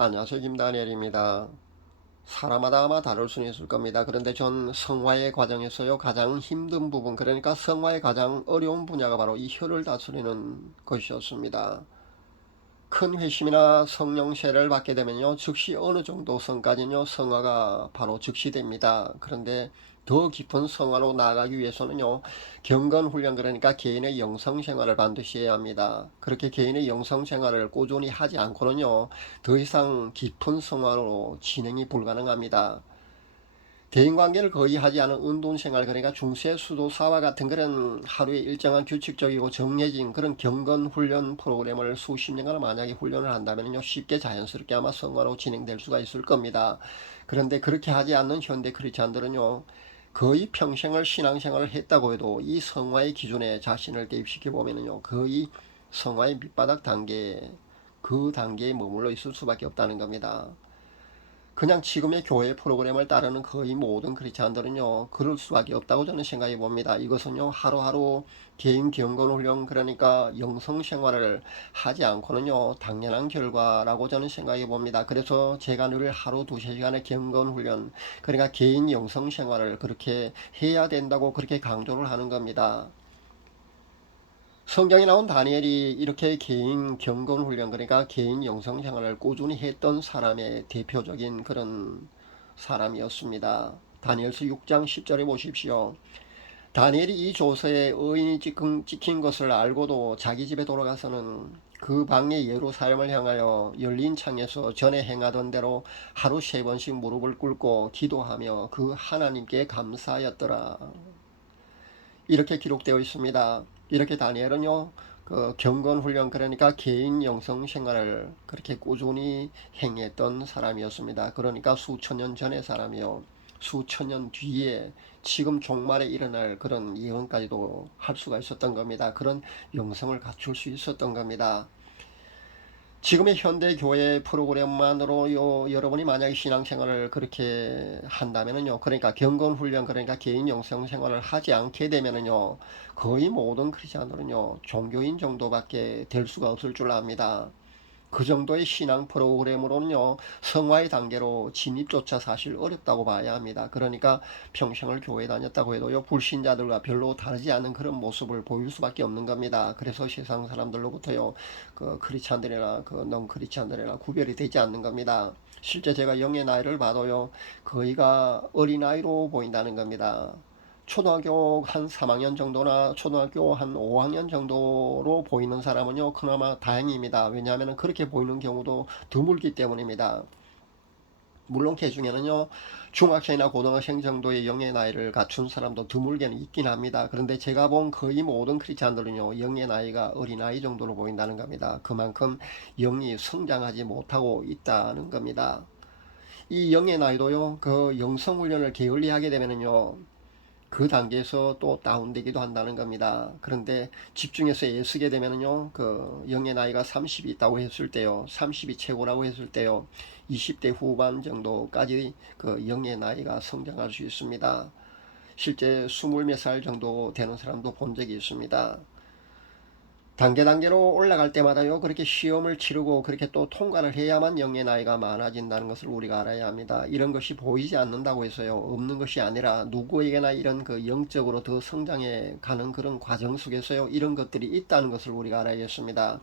안녕하세요 김다니엘입니다. 사람마다 아마 다를 수는 있을 겁니다. 그런데 전 성화의 과정에서요 가장 힘든 부분 그러니까 성화의 가장 어려운 분야가 바로 이 혀를 다스리는 것이었습니다. 큰 회심이나 성령세를 받게 되면요 즉시 어느 정도 성까지는요 성화가 바로 즉시 됩니다. 그런데 더 깊은 성화로 나아가기 위해서는요 경건 훈련 그러니까 개인의 영성 생활을 반드시 해야 합니다. 그렇게 개인의 영성 생활을 꾸준히 하지 않고는요 더 이상 깊은 성화로 진행이 불가능합니다. 대인관계를 거의 하지 않은 운동생활 그러니까 중세 수도사와 같은 그런 하루에 일정한 규칙적이고 정해진 그런 경건 훈련 프로그램을 수십 년간 만약에 훈련을 한다면요 쉽게 자연스럽게 아마 성화로 진행될 수가 있을 겁니다. 그런데 그렇게 하지 않는 현대 크리스찬들은요 거의 평생을 신앙생활을 했다고 해도 이 성화의 기준에 자신을 대입시켜 보면은요 거의 성화의 밑바닥 단계 그 단계에 머물러 있을 수밖에 없다는 겁니다. 그냥 지금의 교회 프로그램을 따르는 거의 모든 크리스찬들은요 그럴 수밖에 없다고 저는 생각해 봅니다. 이것은요 하루하루 개인 경건 훈련 그러니까 영성 생활을 하지 않고는요 당연한 결과라고 저는 생각해 봅니다. 그래서 제가 늘 하루 두세 시간의 경건 훈련 그러니까 개인 영성 생활을 그렇게 해야 된다고 그렇게 강조를 하는 겁니다. 성경에 나온 다니엘이 이렇게 개인 경건 훈련 그러니까 개인 영성 생활을 꾸준히 했던 사람의 대표적인 그런 사람이었습니다. 다니엘서 6장 10절에 보십시오. 다니엘이 이 조서에 의인이 찍힌, 것을 알고도 자기 집에 돌아가서는 그 방의 예루살렘을 향하여 열린 창에서 전에 행하던 대로 하루 세 번씩 무릎을 꿇고 기도하며 그 하나님께 감사하였더라. 이렇게 기록되어 있습니다. 이렇게 다니엘은요, 그 경건 훈련 그러니까 개인 영성 생활을 그렇게 꾸준히 행했던 사람이었습니다. 그러니까 수천 년 전의 사람이요. 수천 년 뒤에 지금 종말에 일어날 그런 예언까지도 할 수가 있었던 겁니다. 그런 영성을 갖출 수 있었던 겁니다. 지금의 현대 교회 프로그램만으로 요 여러분이 만약에 신앙생활을 그렇게 한다면은요 그러니까 경건 훈련 그러니까 개인 영성 생활을 하지 않게 되면은요 거의 모든 크리스천들은요 종교인 정도밖에 될 수가 없을 줄 압니다. 그 정도의 신앙 프로그램으로는요 성화의 단계로 진입조차 사실 어렵다고 봐야 합니다. 그러니까 평생을 교회 다녔다고 해도요 불신자들과 별로 다르지 않은 그런 모습을 보일 수밖에 없는 겁니다. 그래서 세상 사람들로부터요 그 크리스찬들이나 그 넌 크리스찬들이나 구별이 되지 않는 겁니다. 실제 제가 영의 나이를 봐도요 거의가 어린 아이로 보인다는 겁니다. 초등학교 한 3학년 정도나 초등학교 한 5학년 정도로 보이는 사람은요, 그나마 다행입니다. 왜냐하면 그렇게 보이는 경우도 드물기 때문입니다. 물론 그 중에는요, 중학생이나 고등학생 정도의 영의 나이를 갖춘 사람도 드물게는 있긴 합니다. 그런데 제가 본 거의 모든 크리스찬들은요, 영의 나이가 어린아이 정도로 보인다는 겁니다. 그만큼 영이 성장하지 못하고 있다는 겁니다. 이 영의 나이도요, 그 영성훈련을 게을리 하게 되면은요, 그 단계에서 또 다운되기도 한다는 겁니다. 그런데 집중해서 애쓰게 되면은요, 그 영의 나이가 30이 있다고 했을 때요, 30이 최고라고 했을 때요, 20대 후반 정도까지 그 영의 나이가 성장할 수 있습니다. 실제 20몇 살 정도 되는 사람도 본 적이 있습니다. 단계 단계로 올라갈 때마다요 그렇게 시험을 치르고 그렇게 또 통과를 해야만 영의 나이가 많아진다는 것을 우리가 알아야 합니다. 이런 것이 보이지 않는다고 해서요 없는 것이 아니라 누구에게나 이런 그 영적으로 더 성장해 가는 그런 과정 속에서요 이런 것들이 있다는 것을 우리가 알아야겠습니다.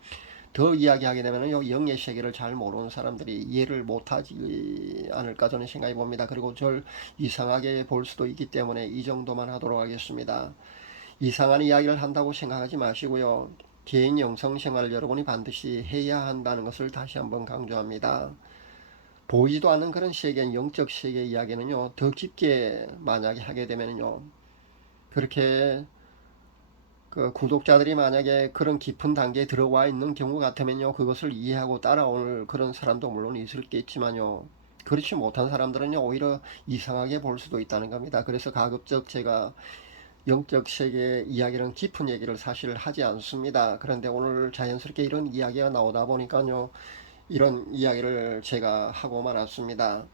더 이야기하게 되면요 영의 세계를 잘 모르는 사람들이 이해를 못하지 않을까 저는 생각해 봅니다. 그리고 절 이상하게 볼 수도 있기 때문에 이 정도만 하도록 하겠습니다. 이상한 이야기를 한다고 생각하지 마시고요. 개인 영성 생활을 여러분이 반드시 해야 한다는 것을 다시 한번 강조합니다. 보이지도 않는 그런 세계, 영적 세계 이야기는요, 더 깊게 만약에 하게 되면요, 그렇게 그 구독자들이 만약에 그런 깊은 단계에 들어와 있는 경우 같으면요, 그것을 이해하고 따라올 그런 사람도 물론 있을겠지만요, 그렇지 못한 사람들은요, 오히려 이상하게 볼 수도 있다는 겁니다. 그래서 가급적 제가 영적 세계 이야기는 깊은 얘기를 사실 하지 않습니다. 그런데 오늘 자연스럽게 이런 이야기가 나오다 보니까요. 이런 이야기를 제가 하고 말았습니다.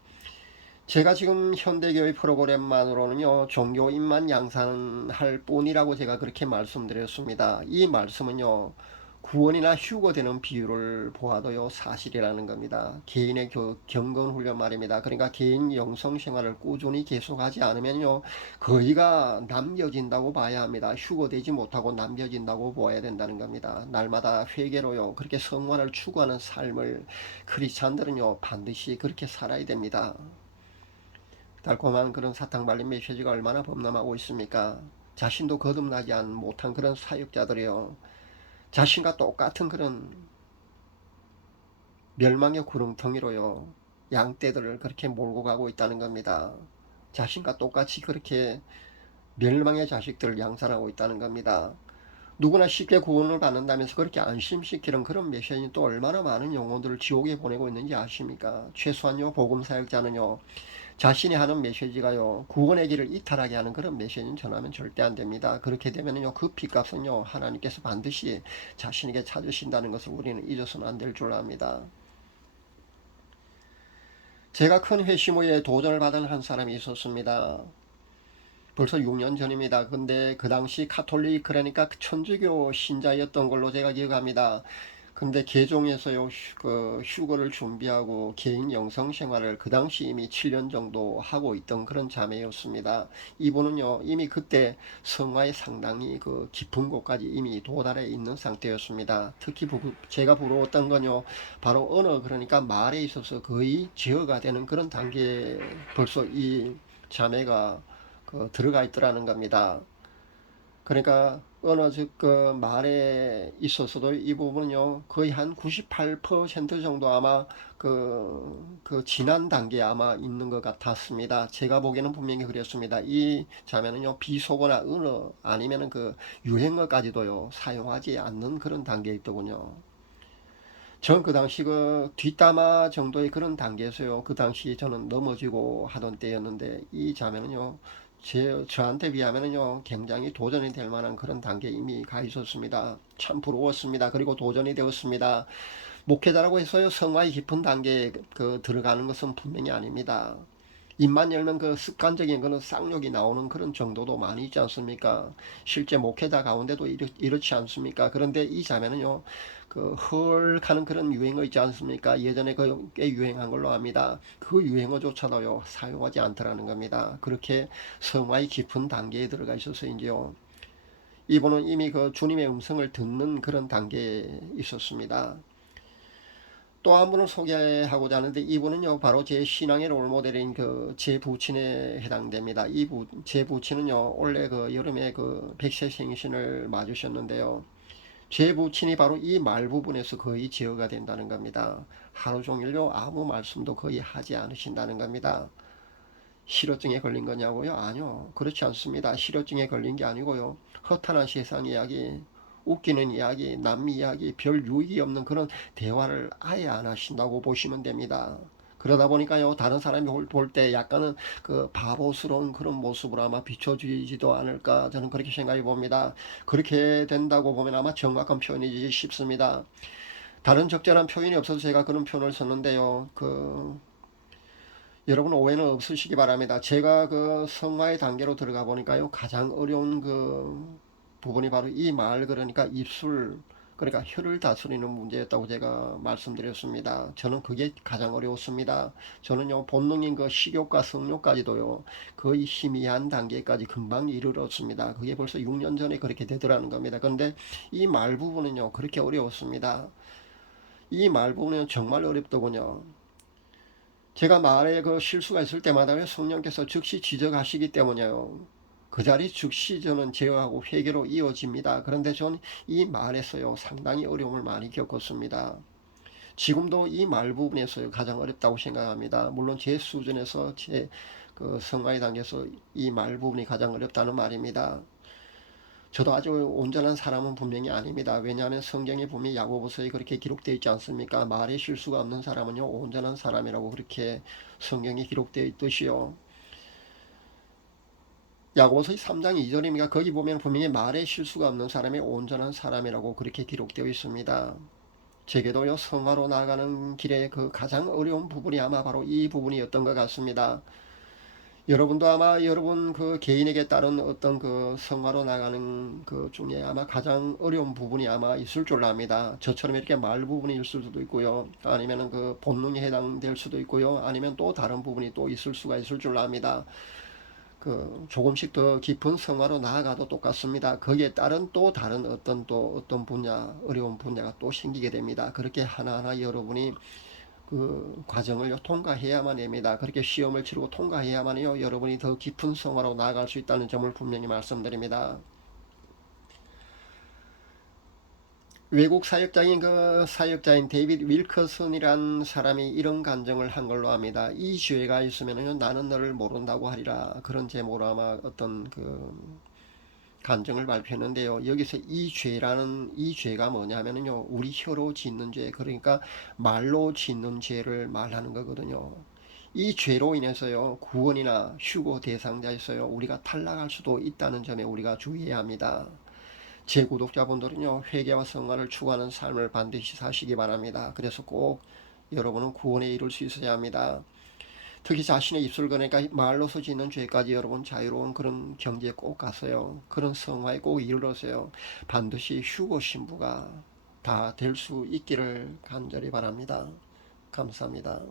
제가 지금 현대교회 프로그램만으로는요, 종교인만 양산할 뿐이라고 제가 그렇게 말씀드렸습니다. 이 말씀은요, 구원이나 휴거 되는 비유를 보아도요 사실이라는 겁니다. 개인의 교, 경건 훈련 말입니다. 그러니까 개인 영성 생활을 꾸준히 계속하지 않으면요 거의가 남겨진다고 봐야 합니다. 휴거되지 못하고 남겨진다고 보아야 된다는 겁니다. 날마다 회개로요 그렇게 성화를 추구하는 삶을 크리스찬들은요 반드시 그렇게 살아야 됩니다. 달콤한 그런 사탕 발린 메시지가 얼마나 범람하고 있습니까? 자신도 거듭나지 않 못한 그런 사역자들이요. 자신과 똑같은 그런 멸망의 구렁텅이로요. 양떼들을 그렇게 몰고 가고 있다는 겁니다. 자신과 똑같이 그렇게 멸망의 자식들을 양산하고 있다는 겁니다. 누구나 쉽게 구원을 받는다면서 그렇게 안심시키는 그런 메시지는 또 얼마나 많은 영혼들을 지옥에 보내고 있는지 아십니까? 최소한요, 복음사역자는요, 자신이 하는 메시지가요, 구원의 길을 이탈하게 하는 그런 메시지는 전하면 절대 안 됩니다. 그렇게 되면요, 그 핏값은요, 하나님께서 반드시 자신에게 찾으신다는 것을 우리는 잊어서는 안 될 줄 압니다. 제가 큰 회심후에 도전을 받은 한 사람이 있었습니다. 벌써 6년 전입니다. 근데 그 당시 카톨릭 그러니까 그 천주교 신자였던 걸로 제가 기억합니다. 근데 개종에서요 휴, 그 휴거를 준비하고 개인 영성 생활을 그 당시 이미 7년 정도 하고 있던 그런 자매였습니다. 이분은요 이미 그때 성화에 상당히 그 깊은 곳까지 이미 도달해 있는 상태였습니다. 특히 부, 제가 부러웠던 건요 바로 언어 그러니까 말에 있어서 거의 제어가 되는 그런 단계에 벌써 이 자매가 그 들어가 있더라는 겁니다. 그러니까 언어 즉그 말에 있어서도 이 부분은요 거의 한 98% 정도 아마 그, 그 지난 단계에 아마 있는 것 같았습니다. 제가 보기에는 분명히 그랬습니다. 이 자매는요 비속어나 언어 아니면은 그 유행어까지도요 사용하지 않는 그런 단계에 있더군요. 전 그 당시 그 뒷담화 정도의 그런 단계에서요 그 당시 저는 넘어지고 하던 때였는데 이 자매는요 제, 저한테 비하면은요, 굉장히 도전이 될 만한 그런 단계에 이미 가 있었습니다. 참 부러웠습니다. 그리고 도전이 되었습니다. 목회자라고 해서요, 성화의 깊은 단계에 그 들어가는 것은 분명히 아닙니다. 입만 열면 그 습관적인 그런 쌍욕이 나오는 그런 정도도 많이 있지 않습니까? 실제 목회자 가운데도 이렇, 이렇지 않습니까? 그런데 이 자매는요, 그 헐하는 그런 유행어 있지 않습니까? 예전에 그꽤 유행한 걸로 압니다. 그 유행어조차도요 사용하지 않더라는 겁니다. 그렇게 성화의 깊은 단계에 들어가 있어서인지요. 이분은 이미 그 주님의 음성을 듣는 그런 단계에 있었습니다. 또 한 분을 소개하고자 하는데 이분은요 바로 제 신앙의 롤모델인 그 제 부친에 해당됩니다. 이제 부친은요 원래 그 여름에 그 백세 생신을 맞으셨는데요. 제 부친이 바로 이 말 부분에서 거의 제어가 된다는 겁니다. 하루 종일요 아무 말씀도 거의 하지 않으신다는 겁니다. 실어증에 걸린 거냐고요? 아니요. 그렇지 않습니다. 실어증에 걸린 게 아니고요. 허탄한 세상 이야기, 웃기는 이야기, 남 이야기, 별 유익이 없는 그런 대화를 아예 안 하신다고 보시면 됩니다. 그러다 보니까요 다른 사람이 볼 때 약간은 그 바보스러운 그런 모습으로 아마 비춰지지도 않을까 저는 그렇게 생각해 봅니다. 그렇게 된다고 보면 아마 정확한 표현이지 싶습니다. 다른 적절한 표현이 없어서 제가 그런 표현을 썼는데요. 그 여러분 오해는 없으시기 바랍니다. 제가 그 성화의 단계로 들어가 보니까요 가장 어려운 그 부분이 바로 이 말 그러니까 입술 그러니까 혀를 다스리는 문제였다고 제가 말씀드렸습니다. 저는 그게 가장 어려웠습니다. 저는요 본능인 그 식욕과 성욕까지도요 거의 희미한 단계까지 금방 이르렀습니다. 그게 벌써 6년 전에 그렇게 되더라는 겁니다. 그런데 이 말 부분은요 그렇게 어려웠습니다. 이 말 부분은 정말 어렵더군요. 제가 말에 그 실수가 있을 때마다 성령께서 즉시 지적하시기 때문이에요. 그 자리 즉시 저는 제어하고 회개로 이어집니다. 그런데 저는 이 말에서요 상당히 어려움을 많이 겪었습니다. 지금도 이 말 부분에서 가장 어렵다고 생각합니다. 물론 제 수준에서 제 그 성화의 단계에서 이 말 부분이 가장 어렵다는 말입니다. 저도 아주 온전한 사람은 분명히 아닙니다. 왜냐하면 성경에 보면 야고보서에 그렇게 기록되어 있지 않습니까? 말에 실수가 없는 사람은요 온전한 사람이라고 그렇게 성경에 기록되어 있듯이요. 야고보서 3장 2절입니다. 거기 보면 분명히 말에 실수가 없는 사람이 온전한 사람이라고 그렇게 기록되어 있습니다. 제게도요 성화로 나아가는 길에 그 가장 어려운 부분이 아마 바로 이 부분이었던 것 같습니다. 여러분도 아마 여러분 그 개인에게 따른 어떤 그 성화로 나가는 그 중에 아마 가장 어려운 부분이 아마 있을 줄 압니다. 저처럼 이렇게 말 부분이 있을 수도 있고요. 아니면은 그 본능에 해당될 수도 있고요. 아니면 또 다른 부분이 또 있을 수가 있을 줄 압니다. 그 조금씩 더 깊은 성화로 나아가도 똑같습니다. 거기에 따른 또 다른 어떤 또 어떤 분야 어려운 분야가 또 생기게 됩니다. 그렇게 하나하나 여러분이 그 과정을 통과해야만 됩니다. 그렇게 시험을 치르고 통과해야만요 여러분이 더 깊은 성화로 나아갈 수 있다는 점을 분명히 말씀드립니다. 외국 사역자인 그 사역자인 데이빗 윌커슨이란 사람이 이런 간증을 한 걸로 합니다. 이 죄가 있으면은 나는 너를 모른다고 하리라 그런 제목으로 아마 어떤 그 간증을 발표했는데요. 여기서 이 죄라는 이 죄가 뭐냐면요. 우리 혀로 짓는 죄 그러니까 말로 짓는 죄를 말하는 거거든요. 이 죄로 인해서요 구원이나 휴고 대상자에서요 우리가 탈락할 수도 있다는 점에 우리가 주의해야 합니다. 제 구독자분들은요 회개와 성화를 추구하는 삶을 반드시 사시기 바랍니다. 그래서 꼭 여러분은 구원에 이룰 수 있어야 합니다. 특히 자신의 입술 그러니까 말로서 짓는 죄까지 여러분 자유로운 그런 경지에 꼭 가서요 그런 성화에 꼭 이르러서요 반드시 휴고 신부가 다 될 수 있기를 간절히 바랍니다. 감사합니다.